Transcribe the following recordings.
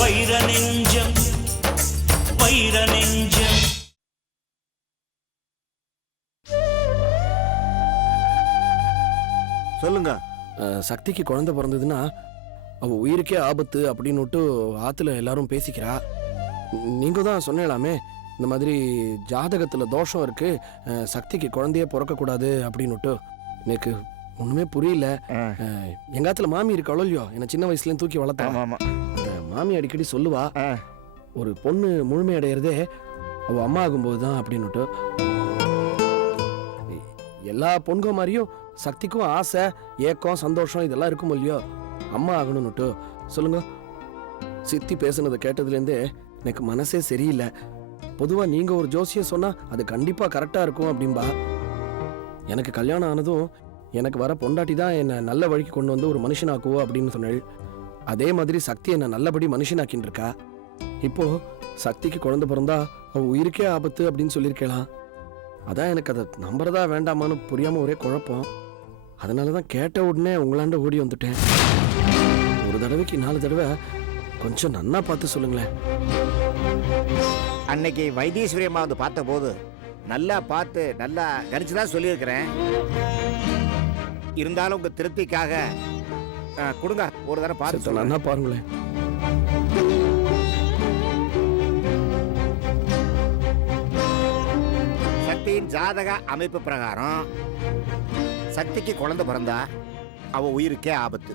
வைர நெஞ்சம் வைர நெஞ்சம். சொல்லுங்க. சக்திக்கு குழந்தை பிறந்ததுன்னா அவ உயிருக்கே ஆபத்து அப்படின்னுட்டு ஆத்துல எல்லாரும் பேசிக்கிறா. நீங்க தான் சொன்னலாமே இந்த மாதிரி ஜாதகத்துல தோஷம் இருக்கு, சக்திக்கு குழந்தையே பிறக்கக்கூடாது அப்படின்னுட்டு. எனக்கு ஒண்ணுமே புரியல. எங்க ஆத்துல மாமி இருக்காளோ இல்லையோ, என்ன சின்ன வயசுல தூக்கி வளர்த்தா. அந்த மாமி அடிக்கடி சொல்லுவா, ஒரு பொண்ணு முழுமையடைகிறதே அவ அம்மா ஆகும்போது தான் அப்படின்னுட்டு. எல்லா பொண்ணுங்க மாதிரியும் சக்திக்கும் ஆசை, ஏக்கம், சந்தோஷம் இதெல்லாம் இருக்கும் இல்லையோ, அம்மா ஆகணும்னுட்டு. சொல்லுங்க. சித்தி பேசுனதை கேட்டதுலேருந்தே எனக்கு மனசே சரியில்லை. பொதுவா நீங்க ஒரு ஜோசியம் சொன்னா அது கண்டிப்பா கரெக்டா இருக்கும் அப்படின்பா. எனக்கு கல்யாணம் ஆனதும் எனக்கு வர பொண்டாட்டி தான் என்னை நல்ல வழிக்கு கொண்டு வந்து ஒரு மனுஷனாக்குவோ அப்படின்னு சொன்னாள். அதே மாதிரி சக்தி என்னை நல்லபடி மனுஷனாக்கின்னு இருக்கா. இப்போ சக்திக்கு குழந்தை பிறந்தா அவ உயிருக்கே ஆபத்து அப்படின்னு சொல்லியிருக்கலாம். அதான் எனக்கு அதை நம்புறதா வேண்டாமான்னு புரியாம ஒரே குழப்பம். அதனாலதான் கேட்ட உடனே உங்களாண்ட ஓடி வந்துட்டேன். ஒரு தடவைக்கு 4 தடவை கொஞ்சம் நன்னா பார்த்து சொல்லுங்களேன். அன்னைக்கு வைத்தீஸ்வரி அம்மா வந்து பார்த்த போது நல்லா பார்த்து நல்லா கணிச்சுதான் சொல்லியிருக்கிறேன். இருந்தாலும் உங்க திருப்திக்காக கொடுங்க, ஒரு தடவை பார்த்து நன்னா பாருங்களேன். சக்தியின் ஜாதக அமைப்பு பிரகாரம் சக்திக்கு குழந்தை பிறந்தா அவ உயிருக்கே ஆபத்து.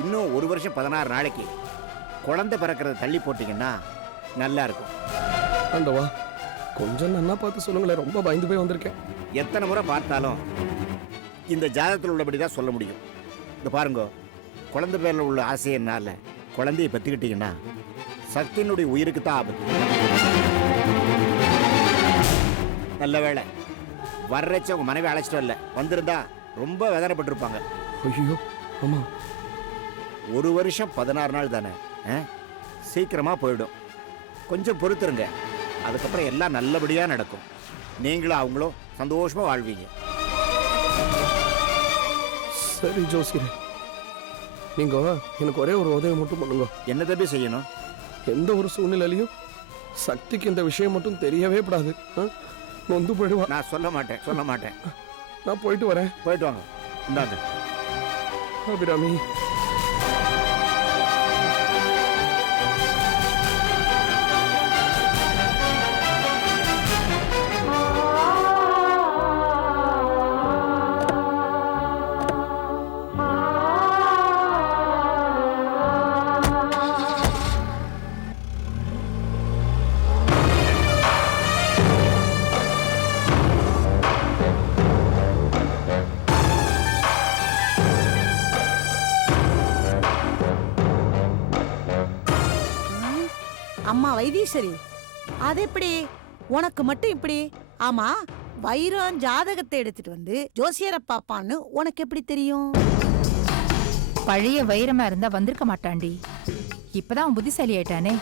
இன்னும் 1 வருஷம் 16 நாளைக்கு குழந்தை பிறக்கிறத தள்ளி போட்டீங்கன்னா நல்லா இருக்கும். ஆண்டவா, கொஞ்சம் நன்னா பார்த்து சொல்லுங்களேன். ரொம்ப பயந்து போய் வந்திருக்கேன். எத்தனை முறை பார்த்தாலும் இந்த ஜாதகத்தில் உள்ளபடி தான் சொல்ல முடியும். இந்த பாருங்க, குழந்தை பேரில் உள்ள ஆசையினால குழந்தையை பெற்றுக்கிட்டீங்கன்னா சக்தியினுடைய உயிருக்கு தான் ஆபத்து. நல்ல வேளை வர்றச்ச உங்க மனைவி அழைச்சிட்டு வரல, வந்திருந்தா ரொம்ப வேதனைப்பட்டிருப்பாங்க. ஐயோ ஆமா, 1 வருஷம் 16 நாள் தானே, சீக்கிரமா போயிடும். கொஞ்சம் பொறுத்துருங்க, அதுக்கப்புறம் எல்லாம் நல்லபடியா நடக்கும். நீங்களும் அவங்களும் சந்தோஷமா வாழ்வீங்க. சரி ஜோசியரே, நீங்க எனக்கு ஒரே ஒரு உதவி மட்டும் பண்ணுங்க. என்ன தம்பி செய்யணும்? எந்த ஒரு சூழ்நிலையிலையும் சக்திக்கு இந்த விஷயம் மட்டும் தெரியவே கூடாது. நொந்து போயிடுவா. நான் சொல்ல மாட்டேன். நான் போயிட்டு வரேன். போயிட்டு வாங்க. இந்தாங்க அபிராமி. அம்மா வைத்தீஸ்வரி, அது எப்படி உனக்கு மட்டும் இப்படி? ஆமா, வைரம் ஜாதகத்தை எடுத்துட்டு வந்து ஜோசியரை பாப்பான்னு உனக்கு எப்படி தெரியும்? பழைய வைரமா இருந்தா வந்திருக்க மாட்டாண்டி. இப்பதான் புத்திசாலி ஆயிட்டானே.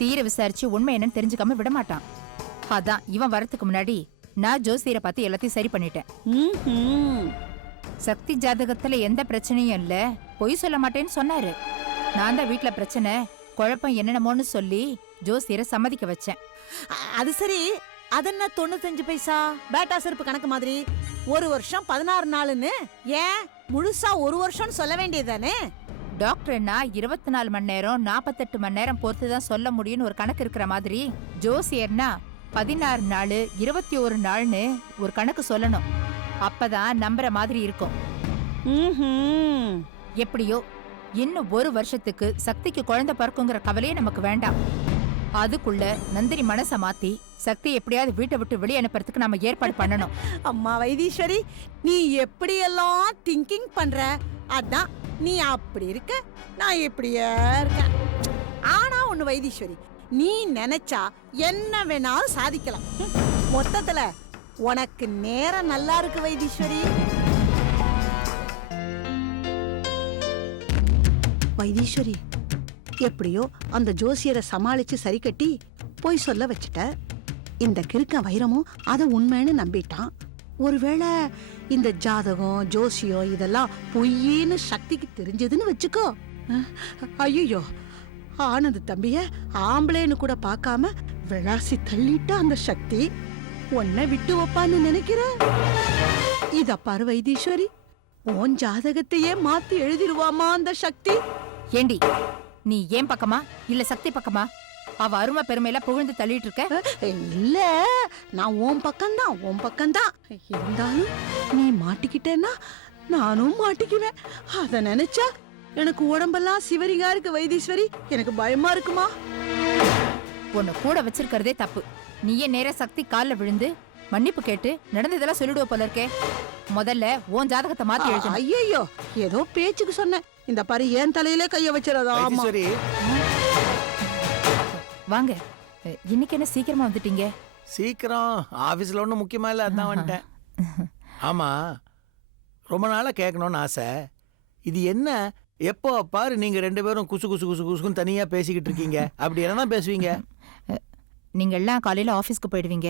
தீர விசாரிச்சு உண்மை என்னன்னு தெரிஞ்சுக்காம விட மாட்டான். அதான் இவன் வரத்துக்கு முன்னாடி நான் ஜோசியரை பார்த்து எல்லாத்தையும் சரி பண்ணிட்டேன். சக்தி ஜாதகத்துல எந்த பிரச்சனையும் இல்ல, பொய் சொல்ல மாட்டேன்னு சொன்னாரு. நான் தான் வீட்டுல பிரச்சனை குழப்பம் என்னென்னமோன்னு சொல்லி ஜோசியரை சம்மதிக்க வச்சேன். அது சரி, அதென்ன 95 பைசா பேட்டா செருப்பு கணக்கு மாதிரி 1 வருஷம் 16 நாளுன்னு? ஏன் முழுசா 1 வருஷம்னு சொல்ல வேண்டியதானே? டாக்டர்னா 24 மணி நேரம் 48 மணி நேரம் பொறுத்துதான் சொல்ல முடியும்னு ஒரு கணக்கு இருக்கிற மாதிரி, ஜோசியர்னா 16 நாள் 21 நாள்னு ஒரு கணக்கு சொல்லணும். அப்பதான் நம்புற மாதிரி இருக்கும். எப்படியோ இன்னும் 1 வருஷத்துக்கு சக்திக்கு குழந்தை பிறக்குங்கிற கவலையே நமக்கு வேண்டாம். அதுக்குள்ள நந்தினி மனசை மாத்தி சக்தி எப்படியாவது வீட்டை விட்டு வெளியே அனுப்புறதுக்கு நாம ஏற்பாடு பண்ணணும். அம்மா வைத்தீஸ்வரி, நீ எப்படியெல்லாம் திங்கிங் பண்ற? அதான் நீ அப்படி இருக்க, நான் எப்படியா இருக்கேன். ஆனா ஒண்ணு வைத்தீஸ்வரி, நீ நினைச்சா என்ன வேணாலும் சாதிக்கலாம். மொத்தத்துல உனக்கு நேரம் நல்லா இருக்கு வைத்தீஸ்வரி. வைத்தீஸ்வரி, எப்படியோ அந்த ஜோசியரை சமாளிச்சு சரி கட்டி போய் சொல்ல வச்சுட்ட. இந்த கிறுக்க வைரமும் அதை உண்மைன்னு நம்பிட்டான். ஒருவேளை இந்த ஜாதகம் ஜோசியம் இதெல்லாம் பொய்யின்னு சக்திக்கு தெரிஞ்சதுன்னு வச்சுக்கோ. ஐயோ, ஆனந்த் தம்பிய ஆம்பளைன்னு கூட பார்க்காம விளாசி தள்ளிட்ட அந்த சக்தி உன்னை விட்டு வைப்பான்னு நினைக்கிற? இத பாரு வைத்தீஸ்வரி, உன் ஜாதகத்தையே மாத்தி எழுதிருவாமா அந்த சக்தி. ஏண்டி, நீ ஏன் பக்கமா இல்ல சக்தி பக்கமா? அவ அருமை பெருமையில புகழ்ந்து தள்ளிட்டு இருக்க. இல்ல, நான் உன் பக்கம்தான். இருந்தாலும் நீ மாட்டிக்கிட்டேன்னா நானும் மாட்டிக்குவேன். அத நினைச்சா எனக்கு உடம்பெல்லாம் சிவரிங்கா இருக்கு வைத்தீஸ்வரி. எனக்கு பயமா இருக்குமா? உன்னை கூட வச்சிருக்கிறதே தப்பு. நீயே நேர சக்தி கால்ல விழுந்து மன்னிப்பு கேட்டு நடந்ததெல்லாம் சொல்லிடுவ போல இருக்கே. முதல்ல உன் ஜாதகத்தை மாத்தி எழுது. ஐயோ, ஏதோ பேச்சுக்கு சொன்னேன். இந்த பாரு, என் தலையிலே கைய வச்சிடாதா. ஆமா, சரி, வாங்க. இன்னைக்கு என்ன சீக்கிரமா வந்துட்டீங்க? சீக்கிரம் ஆஃபீஸில் ஒன்றும் முக்கியமாக இல்லை, அதான் வந்துட்டேன். ஆமாம், ரொம்ப நாளாக கேட்கணும்னு ஆசை. இது என்ன, எப்போ பாரு நீங்கள் 2 பேரும் குசு குசு குசு குசுன்னு தனியாக பேசிக்கிட்டு இருக்கீங்க? அப்படி என்ன தான் பேசுவீங்க? நீங்க எல்லாம் காலையில ஆபீஸ்க்கு போயிடுவீங்க.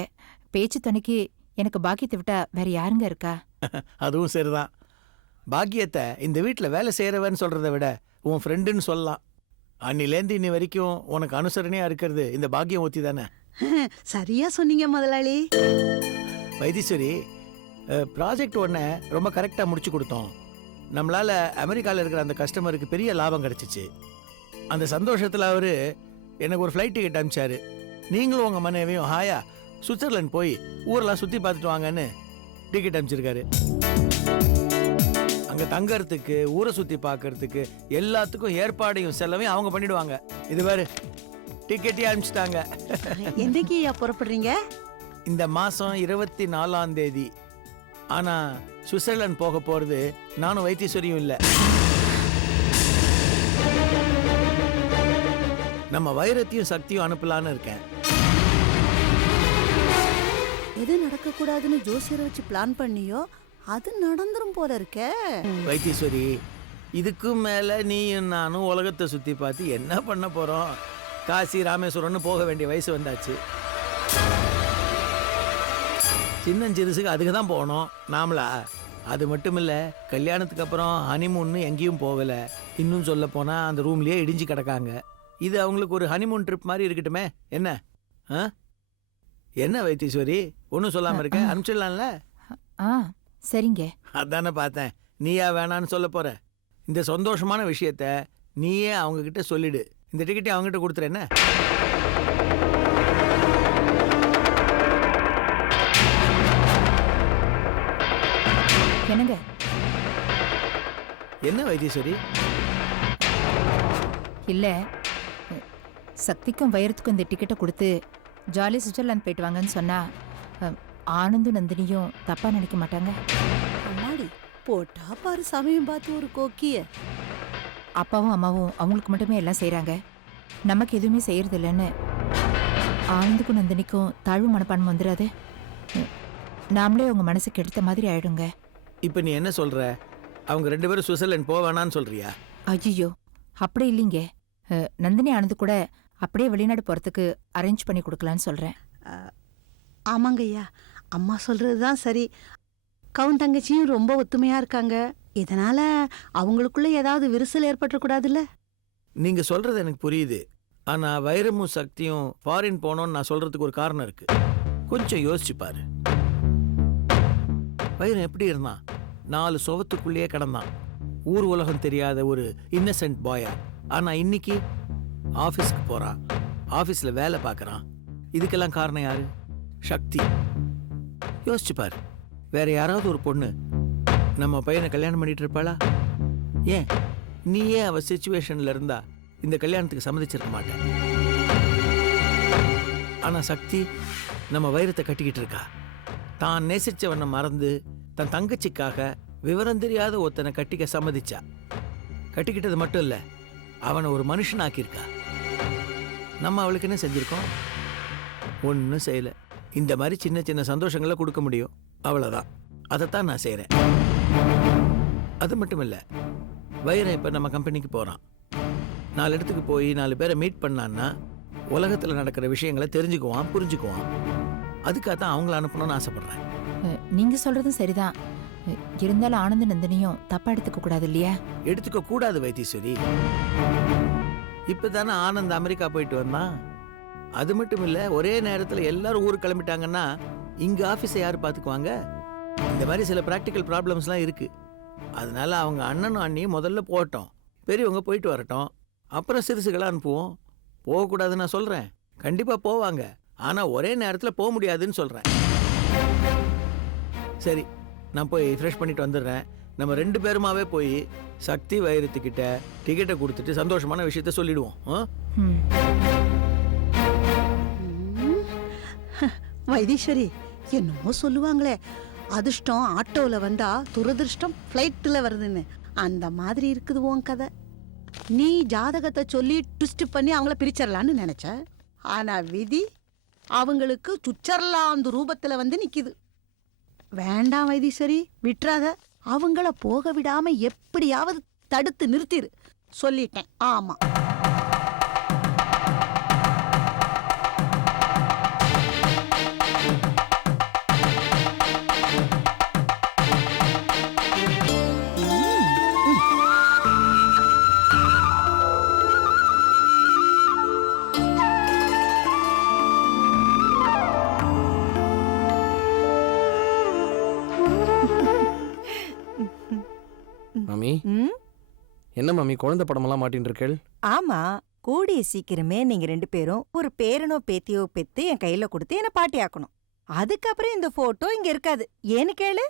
பேச்சு துணைக்கு எனக்கு பாக்கியத்தை விட்டா வேற யாருங்க இருக்கா? அதுவும் சரிதான். பாக்கியத்தை இந்த வீட்டில் வேலை செய்கிறவன்னு சொல்கிறத விட உன் ஃப்ரெண்டுன்னு சொல்லலாம். அன்னிலேருந்து இன்னி வரைக்கும் உனக்கு அனுசரணையாக இருக்கிறது இந்த பாக்கியம் ஒத்தி தானே? சரியா சொன்னீங்க முதலாளி. வைத்தீஸ்வரி, ப்ராஜெக்ட் ஒன்று ரொம்ப கரெக்டாக முடிச்சு கொடுத்தோம். நம்மளால் அமெரிக்காவில் இருக்கிற அந்த கஸ்டமருக்கு பெரிய லாபம் கிடச்சிச்சு. அந்த சந்தோஷத்தில் அவர் எனக்கு ஒரு ஃப்ளைட் டிக்கெட் அனுப்பிச்சாரு. நீங்களும் உங்கள் மனைவியும் ஹாயா சுவிட்சர்லாந்து போய் ஊரெல்லாம் சுற்றி பார்த்துட்டு வாங்கன்னு டிக்கெட் அனுப்பிச்சிருக்காரு. அங்கே தங்கறதுக்கு, ஊரை சுற்றி பார்க்கறதுக்கு எல்லாத்துக்கும் ஏற்பாடையும் செலவையும் அவங்க பண்ணிடுவாங்க. இது வேறு டிக்கெட்டே அனுப்பிச்சிட்டாங்க. என்னைக்கு புறப்படுறீங்க? இந்த மாதம் 24ஆம் தேதி. ஆனால் சுவிட்சர்லாந்து போக போகிறது நானும் வைத்தீஸ்வரியும் இல்லை, நம்ம வைரத்தையும் சக்தியும் அனுப்பலான்னு இருக்கேன். எது நடக்க கூடாதுன்னு ஜோசியரை வச்சு பிளான் பண்ணியோ அது நடந்துரும் போல இருக்க. வைத்தீஸ்வரி, இதுக்கும் மேலே நீயும் நானும் உலகத்தை சுற்றி பார்த்து என்ன பண்ண போகிறோம்? காசி ராமேஸ்வரம்னு போக வேண்டிய வயசு வந்தாச்சு. சின்னஞ்சிறுசுக்கு அதுக்கு தான் போகணும் நாமளா? அது மட்டும் இல்லை, கல்யாணத்துக்கு அப்புறம் ஹனிமூன்னு எங்கேயும் போகலை. இன்னும் சொல்ல போனால் அந்த ரூம்லேயே இடிஞ்சு கிடக்காங்க. இது அவங்களுக்கு ஒரு ஹனிமூன் ட்ரிப் மாதிரி இருக்கட்டுமே. என்ன என்ன வைத்தீஸ்வரி, ஒன்றும் சொல்லாமல் இருக்க? அனுப்பிச்சிடலாம்ல? சரிங்க. அதானே பார்த்தேன். நீயா வேணான்னு சொல்ல போற? இந்த சந்தோஷமான விஷயத்த நீயே அவங்க கிட்ட சொல்லிடு. இந்த டிக்கெட்டை அவங்ககிட்ட கொடுத்துற. என்ன என்னங்க? என்ன வைத்தீஸ்வரி? இல்ல, சக்திக்கும் வைரத்துக்கும் இந்த டிக்கெட்டை கொடுத்து ஜாலி சுவிட்சர்லாந்து போயிட்டு வாங்கன்னு சொன்னா ஆனந்தும் நந்தினியும் தப்பா நினைக்க மாட்டாங்க? அம்மாடி, போட்டா பாரு சமயம் பார்த்து ஒரு கோக்கிய. அப்பாவும் அம்மாவும் அவங்களுக்கு மட்டுமே எல்லாம் செய்யறாங்க, நமக்கு எதுவுமே செய்யறது இல்லைன்னு ஆனந்துக்கும் நந்தினிக்கும் தாழ்வு மனப்பான்மை வந்துடாது? நாமளே உங்க மனசுக்கு எடுத்த மாதிரி ஆயிடுங்க. இப்போ நீ என்ன சொல்ற? அவங்க 2 பேரும் சுவிட்சர்லாந்து போக வேணான்னு சொல்றியா? ஐயோ, அப்படி இல்லைங்க. நந்தினி ஆனந்து கூட அப்படியே வெளிநாடு போறதுக்கு அரேஞ்ச் பண்ணி கொடுக்கலான்னு சொல்றேன். ஆமாங்க ஐயா, அம்மா சொல்றதுதான் சரி. கவுன் தங்கச்சியும் ரொம்ப ஒத்துமையா இருக்காங்க. இதனால அவங்களுக்குள்ள ஏதாவது விரிசல் ஏற்பட்டுறக்கூடாதுல்ல? நீங்க சொல்றது எனக்கு புரியுது. ஆனா வைரமும் சக்தியும் ஃபாரின் போனோன்னு நான் சொல்றதுக்கு ஒரு காரணம் இருக்கு. கொஞ்சம் யோசிச்சு பாரு. வைரம் எப்படி இருந்தான்? 4 சுவத்துக்குள்ளேயே கிடந்தான். ஊர் உலகம் தெரியாத ஒரு இன்னசென்ட் பாயா. ஆனா இன்னைக்கு ஆஃபீஸ்க்கு போறான், ஆஃபீஸில் வேலை பார்க்குறான். இதுக்கெல்லாம் காரணம் யாரு? சக்தி. யோசிச்சு பாரு, வேற யாராவது ஒரு பொண்ணு நம்ம பையனை கல்யாணம் பண்ணிட்டு இருப்பாளா? ஏன் நீயே அவ சிச்சுவேஷன்ல இருந்தா இந்த கல்யாணத்துக்கு சம்மதிச்சிருக்க மாட்டேன். ஆனா சக்தி நம்ம வைரத்தை கட்டிக்கிட்டு இருக்கா. தான் நேசிச்சவனை மறந்து தன் தங்கச்சிக்காக விவரம் தெரியாத ஒருத்தனை கட்டிக்க சம்மதிச்சா. கட்டிக்கிட்டது மட்டும் இல்லை, அவனை ஒரு மனுஷனாக்கியிருக்கா. நம்ம அவளுக்கு என்ன செஞ்சிருக்கோம்? ஒன்றும் செய்யலை. இந்த மாதிரி சின்ன சின்ன சந்தோஷங்களை கொடுக்க முடியும், அவ்வளோதான். அதைத்தான் நான் செய்கிறேன். அது மட்டும் இல்லை, வைரம் இப்போ நம்ம கம்பெனிக்கு போகிறான். 4 இடத்துக்கு போய் 4 பேரை மீட் பண்ணான்னா உலகத்தில் நடக்கிற விஷயங்களை தெரிஞ்சுக்குவான், புரிஞ்சுக்குவான். அதுக்காக தான் அவங்கள அனுப்பணும்னு ஆசைப்படுறேன். நீங்க சொல்றதும் சரிதான். இருந்தாலும் ஆனந்த நந்தினியும் தப்பா எடுத்துக்க கூடாது இல்லையா? எடுத்துக்க கூடாது வைத்தீஸ்வரி. இப்பதானே ஆனந்த் அமெரிக்கா போயிட்டு வந்தான். அது மட்டும் இல்ல, ஒரே நேரத்தில் எல்லாரும் ஊருக்கு கிளம்பிட்டாங்கன்னா இங்க ஆபீஸை யாரு பாத்துக்குவாங்க? இந்த மாதிரி சில பிராக்டிக்கல் ப்ராப்ளம்ஸ்லாம் இருக்கு. அதனால அவங்க அண்ணனும் அண்ணியும் முதல்ல போகட்டும், பெரியவங்க போயிட்டு வரட்டும், அப்புறம் சிறுசுகளை அனுப்புவோம். போகக்கூடாதுன்னு நான் சொல்றேன், கண்டிப்பா போவாங்க. ஆனா ஒரே நேரத்தில் போக முடியாதுன்னு சொல்றேன். சரி, நான் போய் ஃப்ரெஷ் பண்ணிட்டு வந்துடுறேன். நம்ம 2 பேருமாவே போய் சக்தி வைரத்துக்கிட்ட டிக்கெட்டை கொடுத்துட்டு சந்தோஷமான விஷயத்த சொல்லிடுவோம். வைத்தீஸ்வரி, என்னமோ சொல்லுவாங்களே, அதிர்ஷ்டம் ஆட்டோல வந்தா துரதிர்ஷ்டம் ஃப்ளைட்ல வருதுன்னு. அந்த மாதிரி இருக்குது உன் கதை. நீ ஜாதகத்தை சொல்லி ட்விஸ்ட் பண்ணி அவங்கள பிரிச்சிடலான்னு நினைச்ச. ஆனா விதி அவங்களுக்கு சுவிட்சர்லாந்து ரூபத்துல வந்து நிக்குது. வேண்டாம் வைத்தீஸ்வரி, விட்டுறாத. அவங்கள போக விடாம எப்படியாவது தடுத்து நிறுத்திடு. சொல்லிட்டேன். ஆமா. மாமி, ம், என்ன மாமி குழந்தை படமெல்லாம் மாட்டின்னு இருக்கேள்? ஆமா, கூடிய சீக்கிரமே நீங்க 2 பேரும் ஒரு பேரனோ பேத்தியோ பெத்து என் கையில கொடுத்து என்ன பாட்டியாக்கணும். அதுக்கப்புறம் இந்த போட்டோ இங்க இருக்காது. ஏன்னு கேளு.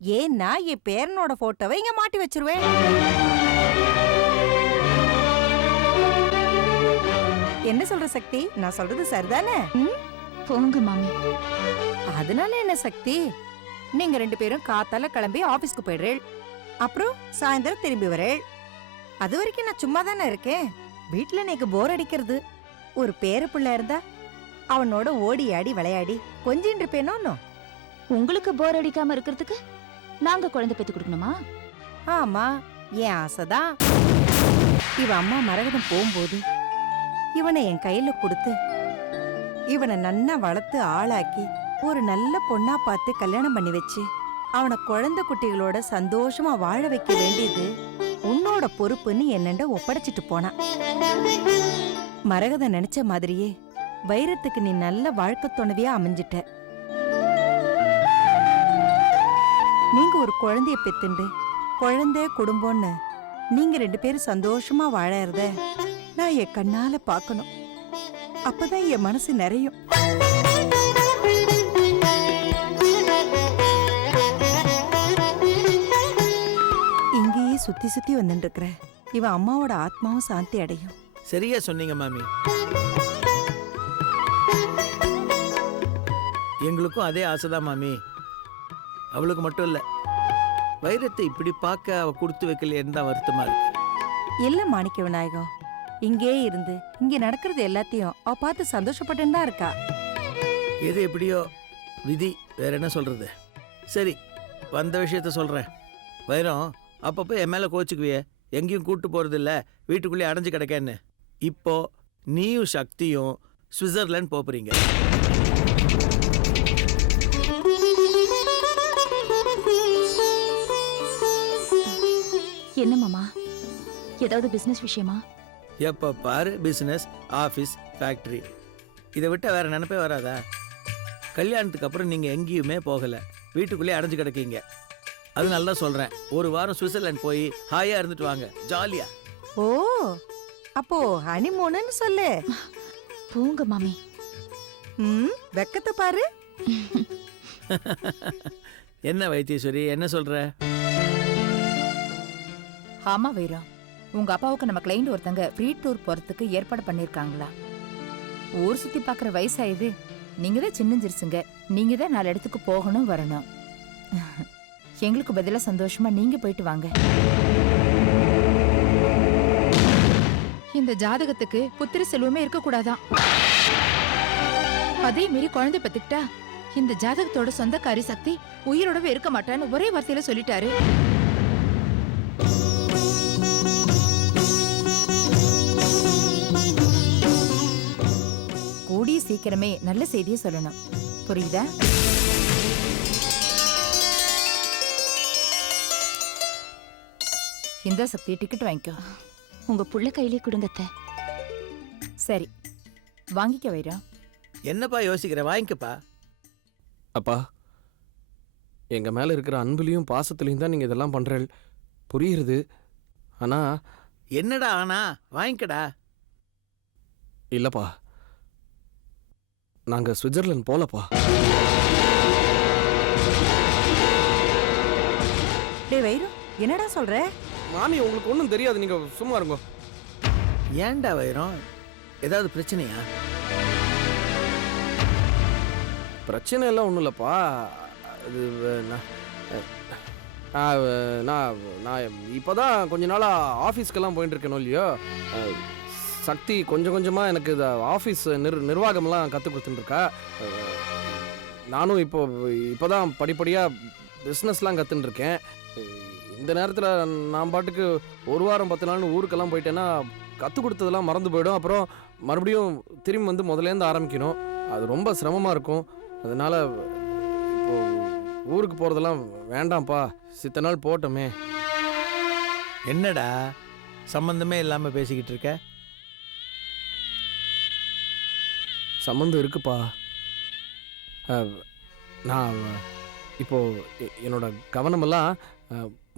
ஏன்னா என் பேரனோட போட்டோவை இங்க மாட்டி வச்சிருவேன். என்ன சொல்ற சக்தி? நான் சொல்றது சரிதானே? ம்? போங்க மாமி. அதனால என்ன சக்தி? நீங்க 2 பேரும் காத்தால கிளம்பி ஆபீஸ்க்கு போயிடுறேள், அப்புறம் சாயந்தரம் திரும்பி வரேள். அது வரைக்கும் நான் சும்மா தானே இருக்கேன். வீட்டுல எனக்கு போர் அடிக்கிறது. ஒரு பேர பிள்ளை இருந்தா அவனோட ஓடி ஆடி விளையாடி கொஞ்சின்னு இருப்பேனோ. உங்களுக்கு போர் அடிக்காம இருக்கிறதுக்கு நாங்க குழந்தை பெத்து கொடுக்கணுமா? ஆமா, என் ஆசைதான். இவ அம்மா மரகதம் போகும்போது இவனை என் கையில கொடுத்து இவனை நன்னா வளர்த்து ஆளாக்கி ஒரு நல்ல பொண்ணா பார்த்து கல்யாணம் பண்ணி வச்சு அவனை குழந்தை குட்டிகளோட சந்தோஷமா வாழ வைக்க வேண்டியது உன்னோட பொறுப்புன்னு என்னண்ட ஒப்படைச்சிட்டு போனான். மரகத நினைச்ச மாதிரியே வைரத்துக்கு நீ நல்ல வாழ்க்கை துணைவியா அமைஞ்சிட்ட. நீங்க ஒரு குழந்தைய பெத்துண்டு குழந்தை குடும்பம்னு நீங்க 2 பேரும் சந்தோஷமா வாழறத நான் என் கண்ணால பார்க்கணும். அப்பதான் என் மனசு நிறையும். இங்கேயே சுத்தி சுத்தி வந்துட்டு இருக்கிற இவன் அம்மாவோட ஆத்மாவும் சாந்தி அடையும். சரியா சொன்னீங்க மாமி. எங்களுக்கும் அதே ஆசைதான் மாமி. அவளுக்கு மட்டும் இல்ல, வைரத்தை இப்படி பார்க்க அவ கொடுத்து வைக்கலையேன்னு தான் வருத்தமா இருக்கு. இல்ல மாணிக்க விநாயகம், இங்கே இருந்து இங்க நடக்கிறது எல்லாத்தையும் அவ பார்த்து சந்தோஷப்பட்டுன்னு தான் இருக்கா. எது எப்படியோ விதி, வேற என்ன சொல்றது. சரி, வந்த விஷயத்த சொல்றேன். வைரம், அப்பப்போ என் மேல கோச்சுக்குவிய, எங்கேயும் கூட்டு போறது இல்ல, வீட்டுக்குள்ளேயே அடைஞ்சு கிடக்கேன்னு. இப்போ நீயும் சக்தியும் சுவிட்சர்லாந்து போறீங்க. என்ன மாமா, ஏதாவது பிசினஸ் விஷயமா? எப்ப பாரு பிசினஸ், ஆபீஸ், ஃபேக்டரி, இதை விட்டா வேற நினைப்பே வராதா? கல்யாணத்துக்கு அப்புறம் நீங்க எங்கேயுமே போகல, வீட்டுக்குள்ளேயே அடைஞ்சு கிடக்கீங்க. அதனால தான் சொல்றேன், ஒரு வாரம் சுவிட்சர்லாந்து போய் ஹாயா இருந்துட்டு வாங்க, ஜாலியா. ஓ, அப்போ ஹனிமூன்னு சொல்லு. போங்க மாமி. வெக்கத்தை பாரு. என்ன வைத்தீஸ்வரி, என்ன சொல்ற? ஆமா வைரம், உங்க அப்பாவுக்கு நம்ம கிளைண்ட் ஒருத்தங்க ஃப்ரீ டூர் போறதுக்கு ஏற்பாடு பண்ணிருக்காங்களா? ஊர் சுத்தி பாக்குற வயசாயுது, நீங்க தான் சின்னஞ்சிருச்சுங்க, நீங்க தான் 4 இடத்துக்கு போகணும் வரணும். எங்களுக்கு பதிலா சந்தோஷமா நீங்க போயிட்டு வாங்க. இந்த ஜாதகத்துக்கு புத்திர செல்வமே இருக்க கூடாதான். அதே மீறி குழந்தை பெத்துக்கிட்டா இந்த ஜாதகத்தோட சொந்தக்காரி சக்தி உயிரோடவே இருக்க மாட்டான்னு ஒரே வார்த்தையில சொல்லிட்டாரு. கூடிய சீக்கிரமே நல்ல செய்தியை சொல்லணும். புரியுதா? இந்த சக்தி டிக்கெட் வாங்கிக்கோ. உங்க புள்ள கையிலே கொடுங்க அத்தை. சரி, வாங்கிக்க வைரா. என்னப்பா யோசிக்கிற? வாங்கிக்கப்பா. அப்பா, எங்க மேல இருக்கிற அன்புலையும் பாசத்துலையும் தான் நீங்க இதெல்லாம் பண்றீள், புரியுறது. ஆனா என்னடா ஆனா? வாங்கிக்கடா. இல்லப்பா, நாங்க சுவிட்சர்லாந்து போலப்பா. டேய் வைரு, என்னடா சொல்ற? மாமி, உங்களுக்கு ஒன்றும் தெரியாது, நீங்க சும்மா இருங்க. ஏன்டா வைரம்? ஏதாவது பிரச்சனையா? பிரச்சனை எல்லாம் ஒன்றும் இல்லைப்பா. அது நான் இப்போ தான் கொஞ்ச நாளாக ஆஃபீஸ்க்கெல்லாம் போயிட்டு இருக்கேனோ இல்லையோ, சக்தி கொஞ்சம் கொஞ்சமாக எனக்கு இந்த ஆஃபீஸ் நிர்வாகம்லாம் கற்றுக் கொடுத்துட்டுருக்கா. நானும் இப்போ தான் படிப்படியாக பிஸ்னஸ்லாம் கற்றுட்டுருக்கேன். இந்த நேரத்தில் நான் பாட்டுக்கு ஒரு வாரம் 10 நாள்னு ஊருக்கெல்லாம் போயிட்டேன்னா கற்றுக் கொடுத்ததெல்லாம் மறந்து போயிடும். அப்புறம் மறுபடியும் திரும்பி வந்து முதலேருந்து ஆரம்பிக்கணும். அது ரொம்ப சிரமமாக இருக்கும். அதனால் இப்போ ஊருக்கு போகிறதெல்லாம் வேண்டாம்ப்பா, சித்த நாள் போட்டோமே. என்னடா சம்பந்தமே இல்லாமல் பேசிக்கிட்டு இருக்க? சம்மந்தம் இருக்குப்பா. நான் இப்போது என்னோட கவனமெல்லாம்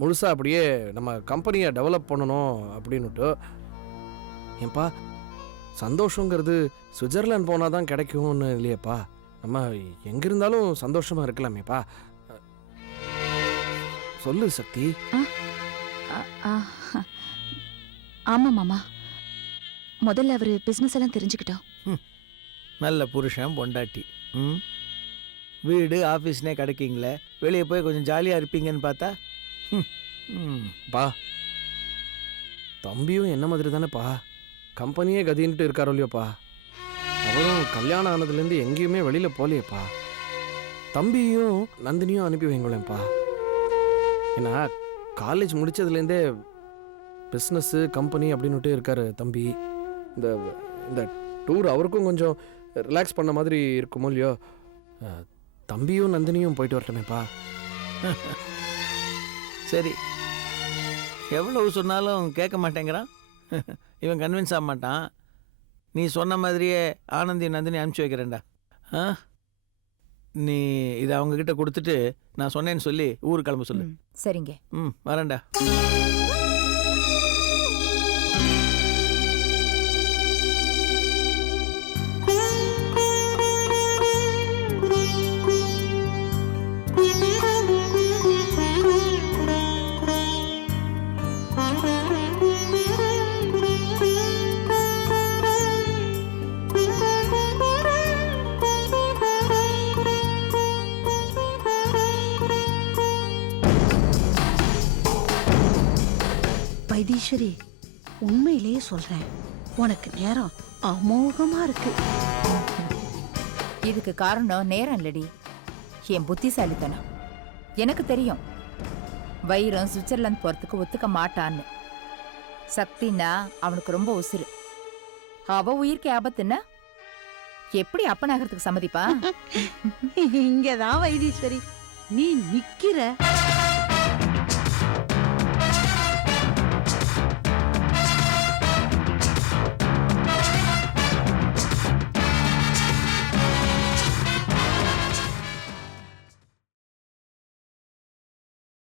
முழுசாக அப்படியே நம்ம கம்பெனியை டெவலப் பண்ணணும் அப்படின்னுட்டு. ஏன்பா, சந்தோஷங்கிறது சுவிட்சர்லாந்து போனால் தான் கிடைக்கும்னு இல்லையப்பா. நம்ம எங்கே இருந்தாலும் சந்தோஷமாக இருக்கலாமேப்பா. சொல்லு சக்தி. ஆமா மாமா, முதல்ல அவரு பிசினஸ் எல்லாம் தெரிஞ்சுக்கிட்டோம். நல்ல புருஷன் பொண்டாட்டி. வீடு ஆஃபீஸ்னே கிடைக்கிங்களே, வெளியே போய் கொஞ்சம் ஜாலியாக இருப்பீங்கன்னு பார்த்தா பா, தம்பியும் என்ன மாதிரி தானேப்பா, கம்பெனியே கதின்ட்டு இருக்காரோ இல்லையோப்பா. அவரும் கல்யாணம் ஆனதுலேருந்து எங்கேயுமே வெளியில் போகலையேப்பா. தம்பியும் நந்தினியும் அனுப்பி வைங்களேன்ப்பா. ஏன்னா காலேஜ் முடித்ததுலேருந்தே பிஸ்னஸ்ஸு கம்பெனி அப்படின்னுட்டே இருக்கார் தம்பி. இந்த இந்த டூர் அவருக்கும் கொஞ்சம் ரிலாக்ஸ் பண்ண மாதிரி இருக்குமோ இல்லையோ. தம்பியும் நந்தினியும் போயிட்டு வரட்டுமேப்பா. சரி, எவ்வளவு சொன்னாலும் கேட்க மாட்டேங்கிறான். இவன் கன்வின்ஸ் ஆக மாட்டான். நீ சொன்ன மாதிரியே ஆனந்தி நந்தினி அனுப்பிச்சி வைக்கிறேன்டா. நீ இதை அவங்கக்கிட்ட கொடுத்துட்டு நான் சொன்னேன்னு சொல்லி ஊருக்கு கிளம்ப சொல்லு. சரிங்க. வரேன்டா. வைத்தீஸ்வரி, உண்மையிலேயே சொல்றேன், உனக்கு நேரம் அமோகமா இருக்கு. இதுக்கு காரணம் நேரம் இல்லடி, என் புத்திசாலித்தனம். எனக்கு தெரியும் வைரம் சுவிட்சர்லாந்து போறதுக்கு ஒத்துக்க மாட்டான்னு. சக்தினா அவனுக்கு ரொம்ப உசுறு. அவ உயிருக்கு ஆபத்துன்னா எப்படி அப்பனாகிறதுக்கு சம்மதிப்பா? இங்கதான் வைத்தீஸ்வரி நீ நிக்கிற.